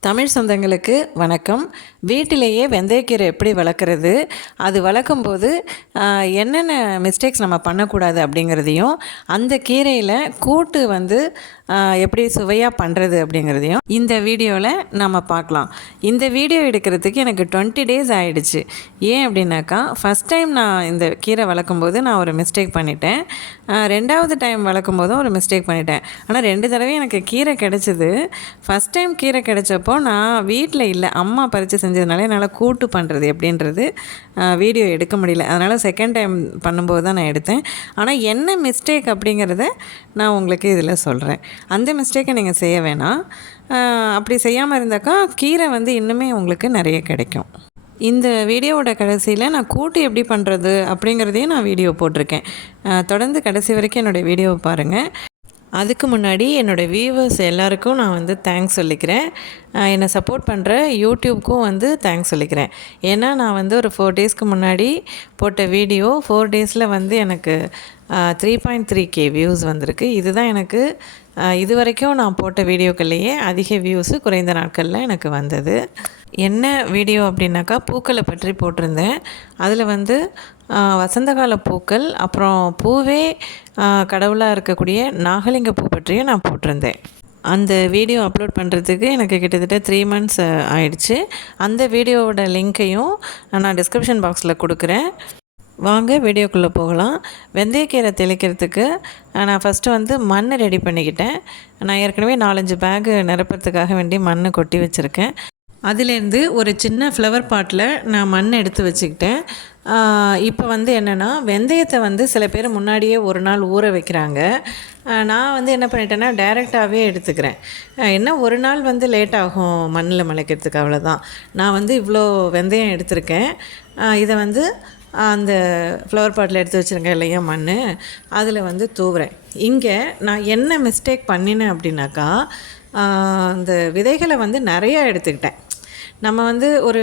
தமிழ் சொந்தங்களுக்கு வணக்கம். வீட்டிலேயே வெந்தயக்கீரை எப்படி வளர்க்குறது? அது வளர்க்கும்போது என்னென்ன மிஸ்டேக்ஸ் நம்ம பண்ணக்கூடாது அப்படிங்கிறதையும் அந்த கீரையில் கூட்டு வந்து எப்படி சுவையாக பண்ணுறது அப்படிங்கிறதையும் இந்த வீடியோவில் நம்ம பார்க்கலாம். இந்த வீடியோ எடுக்கிறதுக்கு எனக்கு டுவெண்ட்டி டேஸ் ஆகிடுச்சு ஏன் அப்படின்னாக்கா ஃபஸ்ட் டைம் நான் இந்த கீரை வளர்க்கும்போது நான் ஒரு மிஸ்டேக் பண்ணிட்டேன். ரெண்டாவது டைம் வளர்க்கும் போதும் ஒரு மிஸ்டேக் பண்ணிட்டேன். ஆனால் ரெண்டு தடவையும் எனக்கு கீரை கிடச்சிது. ஃபஸ்ட் டைம் கீரை கிடைச்சப்போ நான் வீட்டில் இல்லை அம்மா பறித்து செஞ்சதுனால என்னால் கூட்டு பண்ணுறது எப்படின்றது வீடியோ எடுக்க முடியல. அதனால் செகண்ட் டைம் பண்ணும்போது தான் நான் எடுத்தேன். ஆனால் என்ன மிஸ்டேக் அப்படிங்கிறத நான் உங்களுக்கு இதில் சொல்கிறேன் அந்த மிஸ்டேக்கை நீங்கள் செய்ய வேணாம். அப்படி செய்யாமல் இருந்தாக்கா கீரை வந்து இன்னுமே உங்களுக்கு நிறைய கிடைக்கும். இந்த வீடியோவோட கடைசியில் நான் கூட்டு எப்படி பண்ணுறது அப்படிங்கிறதையும் நான் வீடியோ போட்டிருக்கேன். தொடர்ந்து கடைசி வரைக்கும் என்னுடைய வீடியோவை பாருங்கள் அதுக்கு முன்னாடி என்னோடய வியூவர்ஸ் எல்லாருக்கும் நான் வந்து தேங்க்ஸ் சொல்லிக்கிறேன். என்னை சப்போர்ட் பண்ணுற யூடியூப்க்கும் வந்து தேங்க்ஸ் சொல்லிக்கிறேன். ஏன்னா நான் வந்து ஒரு ஃபோர் டேஸ்க்கு முன்னாடி போட்ட வீடியோ ஃபோர் டேஸில் வந்து எனக்கு three point three K views வந்திருக்கு. இதுதான் எனக்கு இது வரைக்கும் நான் போட்ட வீடியோக்கள்லேயே அதிக வியூஸு குறைந்த நாட்களில் எனக்கு வந்தது. என்ன வீடியோ அப்படின்னாக்கா பூக்களை பற்றி போட்டிருந்தேன். அதில் வந்து வசந்தகால பூக்கள் அப்புறம் பூவே கடவுளாக இருக்கக்கூடிய நாகலிங்க பூ பற்றியும் நான் போட்டிருந்தேன். அந்த வீடியோ அப்லோட் பண்ணுறதுக்கு எனக்கு கிட்டத்தட்ட த்ரீ மந்த்ஸ் ஆயிடுச்சு. அந்த வீடியோவோட லிங்க்கையும் நான் டிஸ்கிரிப்ஷன் பாக்ஸில் கொடுக்குறேன். வாங்க வீடியோக்குள்ளே போகலாம். வெந்தயக்கீரை தெளிக்கிறதுக்கு நான் ஃபஸ்ட்டு வந்து மண் ரெடி பண்ணிக்கிட்டேன். நான் ஏற்கனவே நாலஞ்சு பேகு நிரப்புறதுக்காக வேண்டி மண் கொட்டி வச்சுருக்கேன். அதுலேருந்து ஒரு சின்ன ஃப்ளவர் பாட்டில் நான் மண் எடுத்து வச்சுக்கிட்டேன். இப்போ வந்து என்னென்னா வெந்தயத்தை வந்து சில பேர் முன்னாடியே ஒரு நாள் ஊற வைக்கிறாங்க. நான் வந்து என்ன பண்ணிட்டேன்னா டைரெக்டாகவே எடுத்துக்கிறேன். என்ன ஒரு நாள் வந்து லேட் ஆகும் மண்ணில் முளைக்கிறதுக்கு அவ்வளோதான் நான் வந்து இவ்வளோ வெந்தயம் எடுத்திருக்கேன். இதை வந்து அந்த ஃப்ளவர் பாட்டில் எடுத்து வச்சுருக்கேன் இல்லையா மண் அதில் வந்து தூவுறேன். இங்கே நான் என்ன மிஸ்டேக் பண்ணினேன் அப்படின்னாக்கா அந்த விதைகளை வந்து நிறையா எடுத்துக்கிட்டேன். நம்ம வந்து ஒரு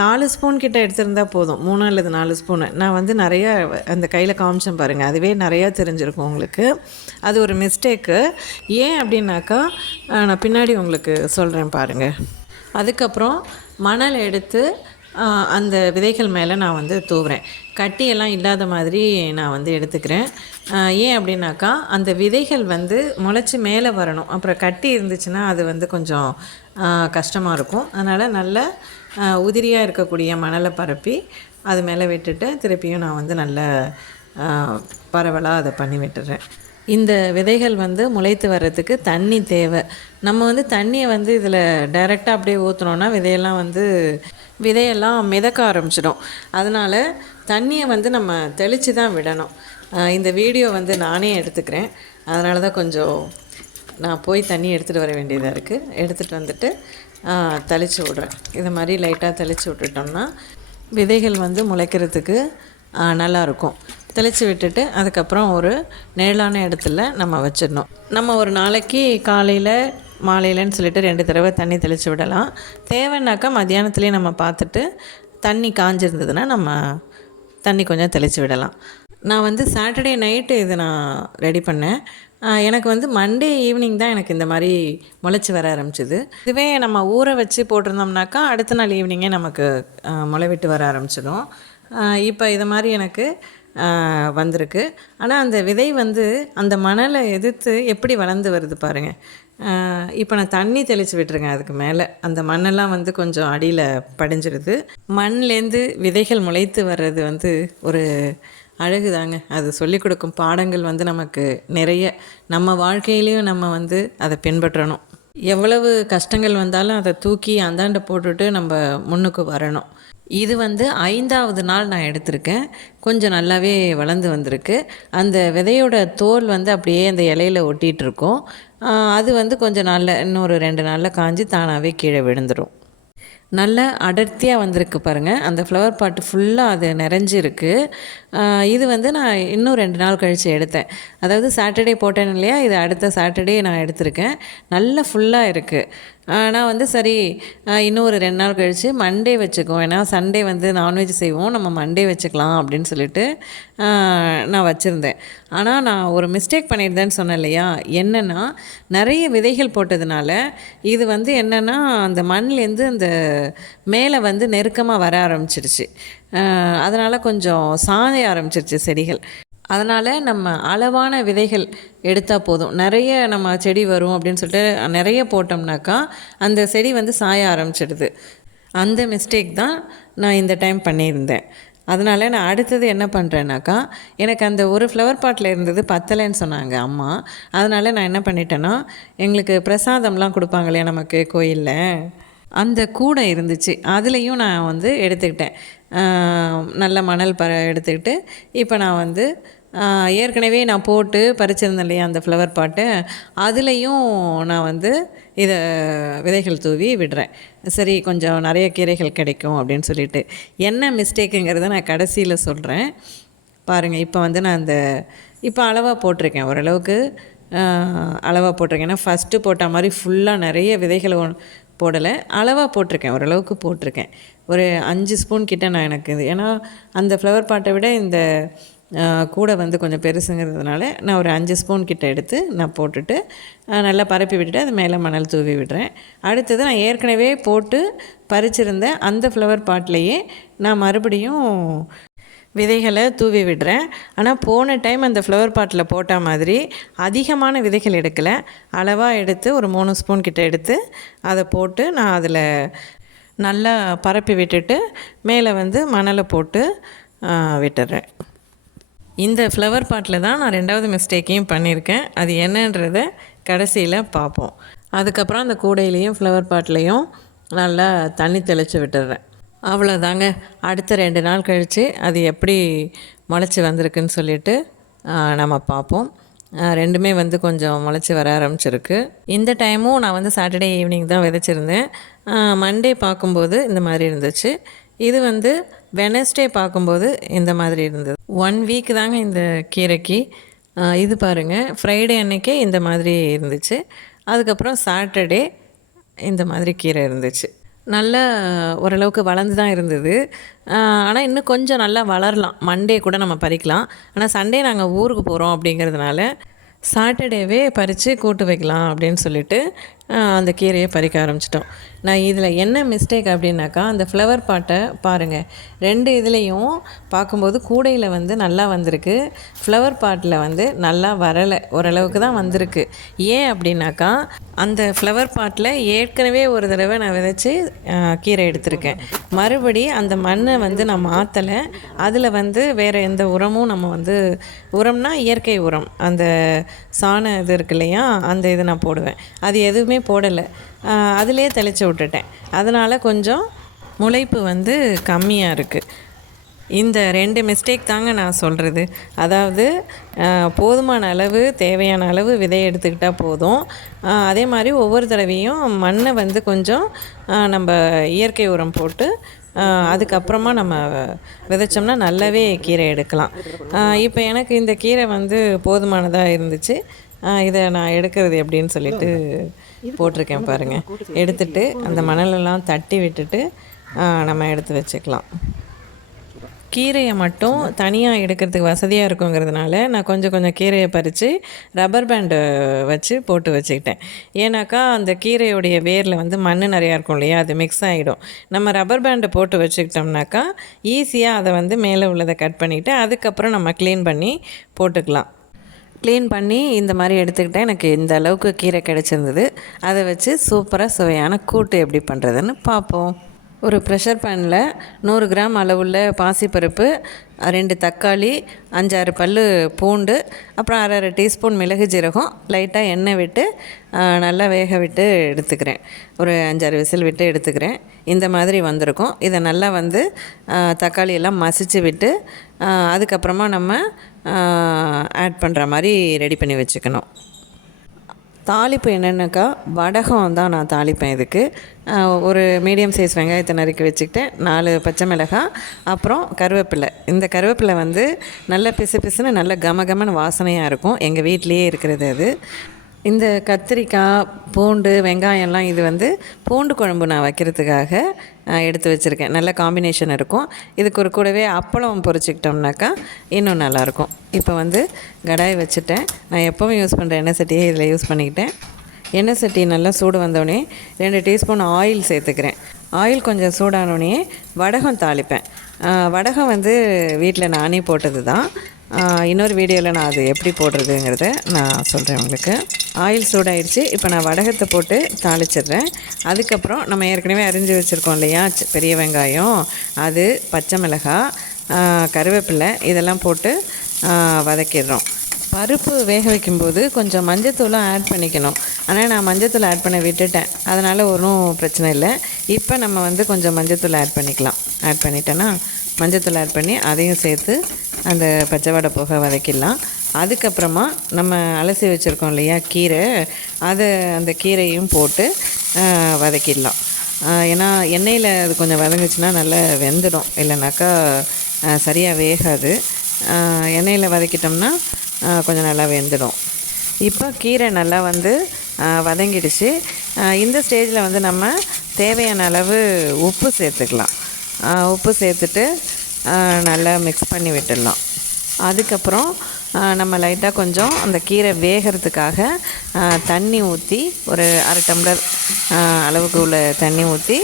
நாலு ஸ்பூன் கிட்ட எடுத்திருந்தா போதும். மூணு அல்லது நாலு ஸ்பூனு நான் வந்து நிறையா அந்த கையில் காமிச்சேன் பாருங்கள் அதுவே நிறையா தெரிஞ்சிருக்கும் உங்களுக்கு. அது ஒரு மிஸ்டேக்கு ஏன் அப்படின்னாக்கா நான் பின்னாடி உங்களுக்கு சொல்கிறேன் பாருங்கள் அதுக்கப்புறம் மணல் எடுத்து அந்த விதைகள் மேலே நான் வந்து தூவுறேன். கட்டியெல்லாம் இல்லாத மாதிரி நான் வந்து எடுத்துக்கிறேன். ஏன் அப்படின்னாக்கா அந்த விதைகள் வந்து முளைச்சி மேலே வரணும். அப்புறம் கட்டி இருந்துச்சுன்னா அது வந்து கொஞ்சம் கஷ்டமாக இருக்கும். அதனால் நல்ல உதிரியாக இருக்கக்கூடிய மணலை பரப்பி அது மேலே விட்டுட்டு திருப்பியும் நான் வந்து நல்ல பரவலாக அதை பண்ணி விட்டுறேன். இந்த விதைகள் வந்து முளைத்து வர்றதுக்கு தண்ணி தேவை. நம்ம வந்து தண்ணியை வந்து இதில் டைரெக்டாக அப்படியே ஊற்றுனோன்னா விதையெல்லாம் வந்து விதையெல்லாம் மிதக்க ஆரம்பிச்சிடும். அதனால் தண்ணியை வந்து நம்ம தெளித்து தான் விடணும். இந்த வீடியோ வந்து நானே எடுத்துக்கிறேன். அதனால தான் கொஞ்சம் நான் போய் தண்ணி எடுத்துகிட்டு வர வேண்டியதாக இருக்குது எடுத்துகிட்டு வந்துட்டு தெளித்து விட்றேன். இது மாதிரி லைட்டாக தெளித்து விட்டுட்டோம்னா விதைகள் வந்து முளைக்கிறதுக்கு நல்லாயிருக்கும் தெளித்து விட்டுட்டு அதுக்கப்புறம் ஒரு நிழலான இடத்துல நம்ம வச்சிடணும். நம்ம ஒரு நாளைக்கு காலையில் மாலையிலன்னு சொல்லிட்டு ரெண்டு தடவை தண்ணி தெளித்து விடலாம். தேவைன்னாக்கா மத்தியானத்துலேயே நம்ம பார்த்துட்டு தண்ணி காஞ்சிருந்ததுன்னா நம்ம தண்ணி கொஞ்சம் தெளித்து விடலாம். நான் வந்து சாட்டர்டே நைட்டு இது நான் ரெடி பண்ணேன். எனக்கு வந்து மண்டே ஈவினிங் தான் எனக்கு இந்த மாதிரி முளைச்சி வர ஆரம்பிச்சிது. இதுவே நம்ம ஊற வச்சு போட்டிருந்தோம்னாக்கா அடுத்த நாள் ஈவினிங்கே நமக்கு முளைவிட்டு முளை விட்டு வர ஆரம்பிச்சிடும். இப்போ இது மாதிரி எனக்கு வந்திருக்கு. ஆனால் அந்த விதை வந்து அந்த மணலை எதிர்த்து எப்படி வளர்ந்து வருது பாருங்கள் இப்போ நான் தண்ணி தெளித்து விட்டுருங்க அதுக்கு மேலே. அந்த மண்ணெல்லாம் வந்து கொஞ்சம் அடியில் படிஞ்சிருது. மண்லேருந்து விதைகள் முளைத்து வர்றது வந்து ஒரு அழகுதாங்க. அது சொல்லிக் கொடுக்கும் பாடங்கள் வந்து நமக்கு நிறைய. நம்ம வாழ்க்கையிலையும் நம்ம வந்து அதை பின்பற்றணும். எவ்வளவு கஷ்டங்கள் வந்தாலும் அதை தூக்கி அந்தாண்ட போட்டுட்டு நம்ம முன்னுக்கு வரணும். இது வந்து ஐந்தாவது நாள் நான் எடுத்திருக்கேன். கொஞ்சம் நல்லாவே வளர்ந்து வந்திருக்கு. அந்த விதையோட தோல் வந்து அப்படியே அந்த இலையில ஒட்டிகிட்டு இருக்கும். அது வந்து கொஞ்சம் நாளில் இன்னொரு ரெண்டு நாளில் காஞ்சி தானாகவே கீழே விழுந்துடும் நல்லா அடர்த்தியாக வந்திருக்கு பாருங்கள் அந்த ஃப்ளவர் பாட்டு ஃபுல்லாக அது நிறைஞ்சிருக்கு. இது வந்து நான் இன்னும் ரெண்டு நாள் கழித்து எடுத்தேன். அதாவது சாட்டர்டே போட்டேன் இல்லையா? இது அடுத்த சாட்டர்டே நான் எடுத்திருக்கேன். நல்லா ஃபுல்லாக இருக்குது நான் வந்து சரி இன்னும் ஒரு ரெண்டு நாள் கழித்து மண்டே வச்சுக்குவோம் ஏன்னா சண்டே வந்து நான்வெஜ் செய்வோம். நம்ம மண்டே வச்சுக்கலாம் அப்படின்னு சொல்லிட்டு நான் வச்சுருந்தேன். ஆனால் நான் ஒரு மிஸ்டேக் பண்ணியிருந்தேன்னு சொன்னேன் இல்லையா? என்னென்னா நிறைய விதைகள் போட்டதுனால இது வந்து என்னென்னா அந்த மண்லேருந்து அந்த மேலே வந்து நெருக்கமாக வர ஆரம்பிச்சிருச்சு. அதனால் கொஞ்சம் சாய ஆரம்பிச்சிருச்சு செடிகள். அதனால் நம்ம அளவான விதைகள் எடுத்தால் போதும். நிறைய நம்ம செடி வரும் அப்படின்னு சொல்லிட்டு நிறைய போட்டோம்னாக்கா அந்த செடி வந்து சாய ஆரம்பிச்சிடுது. அந்த மிஸ்டேக் தான் நான் இந்த டைம் பண்ணியிருந்தேன். அதனால் நான் அடுத்தது என்ன பண்ணுறேன்னாக்கா எனக்கு அந்த ஒரு ஃப்ளவர் பாட்டில் இருந்தது பத்தலைன்னு சொன்னாங்க அம்மா. அதனால் நான் என்ன பண்ணிட்டேன்னா எங்களுக்கு பிரசாதம்லாம் கொடுப்பாங்க இல்லையா நமக்கு கோயிலில்? அந்த கூடை இருந்துச்சு. அதுலேயும் நான் வந்து எடுத்துக்கிட்டேன். நல்ல மணல் ப எடுத்துக்கிட்டு இப்போ நான் வந்து ஏற்கனவே நான் போட்டு பறிச்சிருந்தேன் இல்லையா அந்த ஃப்ளவர் பாட்டை அதுலேயும் நான் வந்து இதை விதைகள் தூவி விடுறேன். சரி கொஞ்சம் நிறைய கீரைகள் கிடைக்கும் அப்படின்னு சொல்லிட்டு. என்ன மிஸ்டேக்குங்கிறத நான் கடைசியில் சொல்கிறேன் பாருங்கள் இப்போ வந்து நான் அந்த இப்போ அளவாக போட்டிருக்கேன் ஓரளவுக்கு. அளவாக போட்டிருக்கேன். ஏன்னா ஃபஸ்ட்டு போட்ட மாதிரி ஃபுல்லாக நிறைய விதைகளை போடலை. அளவாக போட்டிருக்கேன் ஓரளவுக்கு போட்டிருக்கேன். ஒரு அஞ்சு ஸ்பூன் கிட்டே நான் எனக்கு இது. ஏன்னா அந்த ஃப்ளவர் பாட்டை விட இந்த கூட வந்து கொஞ்சம் பெருசுங்கிறதுனால நான் ஒரு அஞ்சு ஸ்பூன் கிட்ட எடுத்து நான் போட்டுட்டு நல்லா பரப்பி விட்டுட்டு அது மேலே மணல் தூவி விடுறேன். அடுத்தது நான் ஏற்கனவே போட்டு பறிச்சிருந்த அந்த ஃப்ளவர் பாட்லேயே நான் மறுபடியும் விதைகளை தூவி விடுறேன். ஆனால் போன டைம் அந்த ஃப்ளவர் பாட்டில் போட்ட மாதிரி அதிகமான விதைகள் எடுக்கலை. அளவாக எடுத்து ஒரு மூணு ஸ்பூன் கிட்ட எடுத்து அதை போட்டு நான் அதில் நல்லா பரப்பி விட்டுட்டு மேலே வந்து மணலை போட்டு விட்டுறேன். இந்த ஃப்ளவர் பாட்டில் தான் நான் ரெண்டாவது மிஸ்டேக்கையும் பண்ணியிருக்கேன். அது என்னன்றத கடைசியில் பார்ப்போம். அதுக்கப்புறம் அந்த கூடையிலையும் ஃப்ளவர் பாட்லேயும் நல்லா தண்ணி தெளித்து விட்டுடுறேன் அவ்வளோதாங்க அடுத்த ரெண்டு நாள் கழித்து அது எப்படி முளைச்சி வந்திருக்குன்னு சொல்லிட்டு நம்ம பார்ப்போம். ரெண்டுமே வந்து கொஞ்சம் முளைச்சி வர ஆரம்பிச்சிருக்கு. இந்த டைமும் நான் வந்து சாட்டர்டே ஈவினிங் தான் விதைச்சிருந்தேன். மண்டே பார்க்கும்போது இந்த மாதிரி இருந்துச்சு. இது வந்து வெனஸ்டே பார்க்கும்போது இந்த மாதிரி இருந்தது. ஒன் வீக் தாங்க இந்த கீரைக்கு. இது பாருங்கள் ஃப்ரைடே அன்னைக்கே இந்த மாதிரி இருந்துச்சு. அதுக்கப்புறம் சாட்டர்டே இந்த மாதிரி கீரை இருந்துச்சு. நல்லா ஓரளவுக்கு வளர்ந்து தான் இருந்தது. ஆனால் இன்னும் கொஞ்சம் நல்லா வளரலாம். மண்டே கூட நம்ம பறிக்கலாம். ஆனால் சண்டே நாங்கள் ஊருக்கு போகிறோம் அப்படிங்கிறதுனால சாட்டர்டேவே பறித்து கூட்டு வைக்கலாம் அப்படின்னு சொல்லிட்டு அந்த கீரையை பறிக்க ஆரம்பிச்சிட்டோம். நான் இதில் என்ன மிஸ்டேக் அப்படின்னாக்கா அந்த ஃப்ளவர் பாட்டை பாருங்கள் ரெண்டு இதுலேயும் பார்க்கும்போது கூடையில் வந்து நல்லா வந்திருக்கு. ஃப்ளவர் பாட்டில் வந்து நல்லா வரலை. ஓரளவுக்கு தான் வந்திருக்கு. ஏன் அப்படின்னாக்கா அந்த ஃப்ளவர் பாட்டில் ஏற்கனவே ஒரு தடவை நான் விதைச்சி கீரை எடுத்திருக்கேன். மறுபடி அந்த மண்ணை வந்து நான் மாற்றலை அதில் வந்து வேறு எந்த உரமும் நம்ம வந்து உரம்னா இயற்கை உரம். அந்த சாண இது இருக்கு இல்லையா அந்த இது நான் போடுவேன். அது எதுவுமே போடலை. அதிலே தெளித்து விட்டுட்டேன். அதனால் கொஞ்சம் முளைப்பு வந்து கம்மியாக இருக்குது இந்த ரெண்டு மிஸ்டேக் தாங்க நான் சொல்கிறது அதாவது போதுமான அளவு தேவையான அளவு விதை எடுத்துக்கிட்டால் போதும். அதே மாதிரி ஒவ்வொரு தடவையும் மண்ணை வந்து கொஞ்சம் நம்ம இயற்கை உரம் போட்டு அதுக்கப்புறமா நம்ம விதைச்சோம்னா நல்லாவே கீரை எடுக்கலாம். இப்போ எனக்கு இந்த கீரை வந்து போதுமானதாக இருந்துச்சு. இதை நான் எடுக்கிறது எப்படின்னு சொல்லிட்டு போட்டிருக்கேன் பாருங்கள் எடுத்துட்டு அந்த மணலெல்லாம் தட்டி விட்டுட்டு நம்ம எடுத்து வச்சுக்கலாம். கீரையை மட்டும் தனியாக எடுக்கிறதுக்கு வசதியாக இருக்குங்கிறதுனால நான் கொஞ்சம் கொஞ்சம் கீரையை பறித்து ரப்பர் பேண்டு வச்சு போட்டு வச்சுக்கிட்டேன். ஏன்னாக்கா அந்த கீரையுடைய வேரில் வந்து மண் நிறையா இருக்கும் இல்லையா? அது மிக்ஸ் ஆகிடும் நம்ம ரப்பர் பேண்டை போட்டு வச்சுக்கிட்டோம்னாக்கா ஈஸியாக அதை வந்து மேலே உள்ளதை கட் பண்ணிவிட்டு அதுக்கப்புறம் நம்ம க்ளீன் பண்ணி போட்டுக்கலாம். க்ளீன் பண்ணி இந்த மாதிரி எடுத்துக்கிட்டேன். எனக்கு இந்த அளவுக்கு கீரை கிடச்சிருந்தது. அதை வச்சு சூப்பராக சுவையான கூட்டு எப்படி பண்ணுறதுன்னு பார்ப்போம். ஒரு ப்ரெஷர் பேனில் நூறு கிராம் அளவுள்ள பாசிப்பருப்பு ரெண்டு தக்காளி அஞ்சாறு பல் பூண்டு அப்புறம் அரை அரை டீஸ்பூன் மிளகு ஜீரகம் லைட்டாக எண்ணெய் விட்டு நல்லா வேக விட்டு எடுத்துக்கிறேன். ஒரு அஞ்சாறு விசில் விட்டு எடுத்துக்கிறேன். இந்த மாதிரி வந்திருக்கும். இதை நல்லா வந்து தக்காளி எல்லாம் மசிச்சு விட்டு அதுக்கப்புறமா நம்ம ஆட் பண்ணுற மாதிரி ரெடி பண்ணி வச்சுக்கணும். தாளிப்பு என்னென்னாக்கா? வடகம் தான் நான் தாளிப்பேன் இதுக்கு. ஒரு மீடியம் சைஸ் வெங்காயத்தை நறுக்கி வச்சுக்கிட்டேன். நாலு பச்சை மிளகாய் அப்புறம் கருவேப்பிலை. இந்த கருவேப்பிலை வந்து நல்ல பிசு பிசுன்னு நல்ல கம கமன்னு வாசனையாக இருக்கும். எங்கள் வீட்டிலையே இருக்கிறது அது. இந்த கத்திரிக்காய் பூண்டு வெங்காயம்லாம் இது வந்து பூண்டு குழம்பு நான் வைக்கிறதுக்காக எடுத்து வச்சுருக்கேன். நல்ல காம்பினேஷன் இருக்கும். இதுக்கு ஒரு கூடவே அப்பளம் பொறிச்சிக்கிட்டோம்னாக்கா இன்னும் நல்லாயிருக்கும். இப்போ வந்து கடாய் வச்சுட்டேன். நான் எப்போவும் யூஸ் பண்ணுற எண்ணெய் சட்டியே இதில் யூஸ் பண்ணிக்கிட்டேன். எண்ணெய் சட்டி நல்லா சூடு வந்தோடனே ரெண்டு டீஸ்பூன் ஆயில் சேர்த்துக்கிறேன். ஆயில் கொஞ்சம் சூடானோடனே வடகம் தாளிப்பேன். வடகம் வந்து வீட்டில் நானே போட்டது தான். இன்னொரு வீடியோவில் நான் அது எப்படி போடுறதுங்கிறத நான் சொல்கிறேன் உங்களுக்கு. ஆயில் சூடாயிடுச்சு இப்போ நான் வடகத்தை போட்டு தாளிச்சிடுறேன். அதுக்கப்புறம் நம்ம ஏற்கனவே அரிஞ்சு வச்சுருக்கோம் இல்லையா? பெரிய வெங்காயம் அது பச்சை மிளகாய் கருவேப்பிலை இதெல்லாம் போட்டு வதக்கிடுறோம். பருப்பு வேக வைக்கும்போது கொஞ்சம் மஞ்சத்தூளும் ஆட் பண்ணிக்கணும். ஆனால் நான் மஞ்சத்தூள் ஆட் பண்ண விட்டுட்டேன். அதனால் ஒன்றும் பிரச்சனை இல்லை. இப்போ நம்ம வந்து கொஞ்சம் மஞ்சத்தூள் ஆட் பண்ணிக்கலாம். ஆட் பண்ணிட்டேன்னா மஞ்சத்தூள் ஆட் பண்ணி அதையும் சேர்த்து அந்த பச்சை வடை போக வதக்கிடலாம். அதுக்கப்புறமா நம்ம அலசி வச்சுருக்கோம் இல்லையா கீரை அதை அந்த கீரையும் போட்டு வதக்கிடலாம். ஏன்னா எண்ணெயில் அது கொஞ்சம் வதங்குச்சுன்னா நல்லா வெந்துடும். இல்லைனாக்கா சரியாக வேகாது. எண்ணெயில் வதக்கிட்டோம்னா கொஞ்சம் நல்லா வெந்துடும். இப்போ கீரை நல்லா வந்து வதங்கிடுச்சு. இந்த ஸ்டேஜில் வந்து நம்ம தேவையான அளவு உப்பு சேர்த்துக்கலாம். உப்பு சேர்த்துட்டு நல்லா மிக்ஸ் பண்ணி விட்டுடலாம். அதுக்கப்புறம் நம்ம லைட்டாக கொஞ்சம் அந்த கீரை வேகிறதுக்காக தண்ணி ஊற்றி ஒரு அரை டம்ளர் அளவுக்கு உள்ள தண்ணி ஊற்றி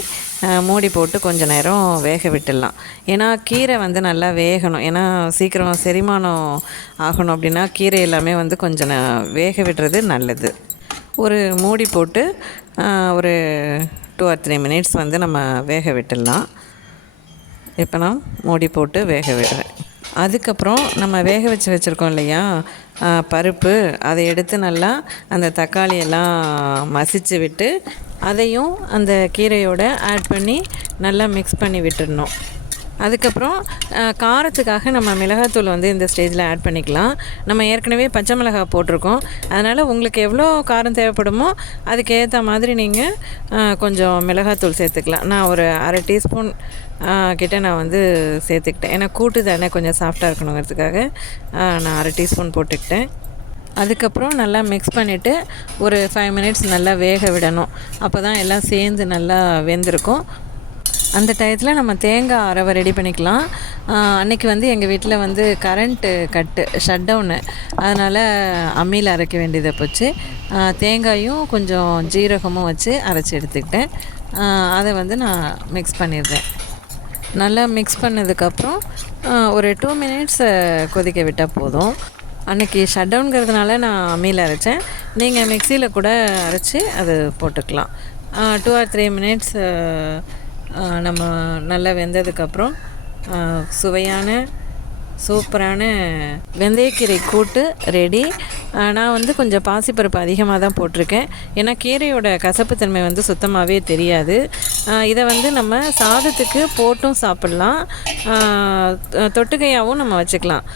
மூடி போட்டு கொஞ்சம் நேரம் வேக விட்டுடலாம். ஏன்னா கீரை வந்து நல்லா வேகணும். ஏன்னா சீக்கிரம் செரிமானம் ஆகணும் அப்படின்னா கீரை எல்லாமே வந்து கொஞ்சம் வேக விடுறது நல்லது. ஒரு மூடி போட்டு ஒரு டூ ஆர் த்ரீ மினிட்ஸ் வந்து நம்ம வேக விட்டுடலாம். இப்போ நான் மூடி போட்டு வேக விடுறேன். அதுக்கப்புறம் நம்ம வேக வச்சு வச்சுருக்கோம் இல்லையா? பருப்பு அதை எடுத்து நல்லா அந்த தக்காளியெல்லாம் மசிச்சு விட்டு அதையும் அந்த கீரையோடு ஆட் பண்ணி நல்லா மிக்ஸ் பண்ணி விட்டுடணும். அதுக்கப்புறம் காரத்துக்காக நம்ம மிளகாத்தூள் வந்து இந்த ஸ்டேஜில் ஆட் பண்ணிக்கலாம். நம்ம ஏற்கனவே பச்சை மிளகாய் போட்டிருக்கோம். அதனால் உங்களுக்கு எவ்வளோ காரம் தேவைப்படுமோ அதுக்கேற்ற மாதிரி நீங்கள் கொஞ்சம் மிளகாத்தூள் சேர்த்துக்கலாம். நான் ஒரு அரை டீஸ்பூன் கிட்ட நான் வந்து சேர்த்துக்கிட்டேன். ஏன்னா கூட்டு தானே கொஞ்சம் சாஃப்டாக இருக்கணுங்கிறதுக்காக நான் அரை டீஸ்பூன் போட்டுக்கிட்டேன். அதுக்கப்புறம் நல்லா மிக்ஸ் பண்ணிவிட்டு ஒரு ஃபைவ் மினிட்ஸ் நல்லா வேக விடணும். அப்போ தான் எல்லாம் சேர்ந்து நல்லா வெந்திருக்கும். அந்த டயத்தில் நம்ம தேங்காய் அரவை ரெடி பண்ணிக்கலாம். அன்னைக்கு வந்து எங்கள் வீட்டில் வந்து கரண்ட்டு கட்டு ஷட் டவுனு அதனால் அம்மியில் அரைக்க வேண்டியதை போச்சு. தேங்காயும் கொஞ்சம் ஜீரகமும் வச்சு அரைச்சி எடுத்துக்கிட்டேன். அதை வந்து நான் மிக்ஸ் பண்ணிடுறேன். நல்லா மிக்ஸ் பண்ணதுக்கப்புறம் ஒரு டூ மினிட்ஸ் கொதிக்க விட்டால் போதும். அன்றைக்கி ஷட் டவுனுங்கிறதுனால நான் அம்மியில் அரைச்சேன். நீங்கள் மிக்சியில் கூட அரைச்சி அது போட்டுக்கலாம். டூ ஆர் த்ரீ மினிட்ஸ் நம்ம நல்லா வெந்ததுக்கப்புறம் சுவையான சூப்பரான வெந்தயக்கீரை கூட்டு ரெடி நான் வந்து கொஞ்சம் பாசிப்பருப்பு அதிகமாக தான் போட்டிருக்கேன். ஏன்னா கீரையோட கசப்புத்தன்மை வந்து சுத்தமாகவே தெரியாது. இதை வந்து நம்ம சாதத்துக்கு போட்டும் சாப்பிட்லாம். தொட்டுக்கையாகவும் நம்ம வச்சுக்கலாம்.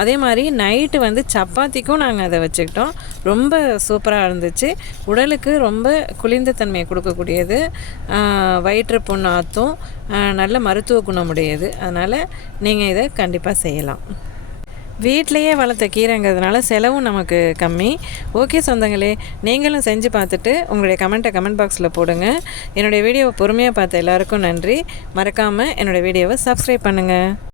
அதே மாதிரி நைட்டு வந்து சப்பாத்திக்கும் நாங்கள் அதை வச்சுக்கிட்டோம். ரொம்ப சூப்பராக இருந்துச்சு. உடலுக்கு ரொம்ப குளிர்ந்த தன்மையை கொடுக்கக்கூடியது. வயிற்று புண்ணு ஆற்றும் நல்ல மருத்துவ குணமுடையது. அதனால் நீங்கள் இதை கண்டிப்பாக செய்யலாம். வீட்டிலையே வளர்த்த கீரைங்கிறதுனால செலவும் நமக்கு கம்மி. ஓகே சொந்தங்களே நீங்களும் செஞ்சு பார்த்துட்டு உங்களுடைய கமெண்ட்டை கமெண்ட் பாக்ஸில் போடுங்க. என்னுடைய வீடியோவை பொறுமையாக பார்த்த எல்லாருக்கும் நன்றி. மறக்காமல் என்னுடைய வீடியோவை சப்ஸ்கிரைப் பண்ணுங்கள்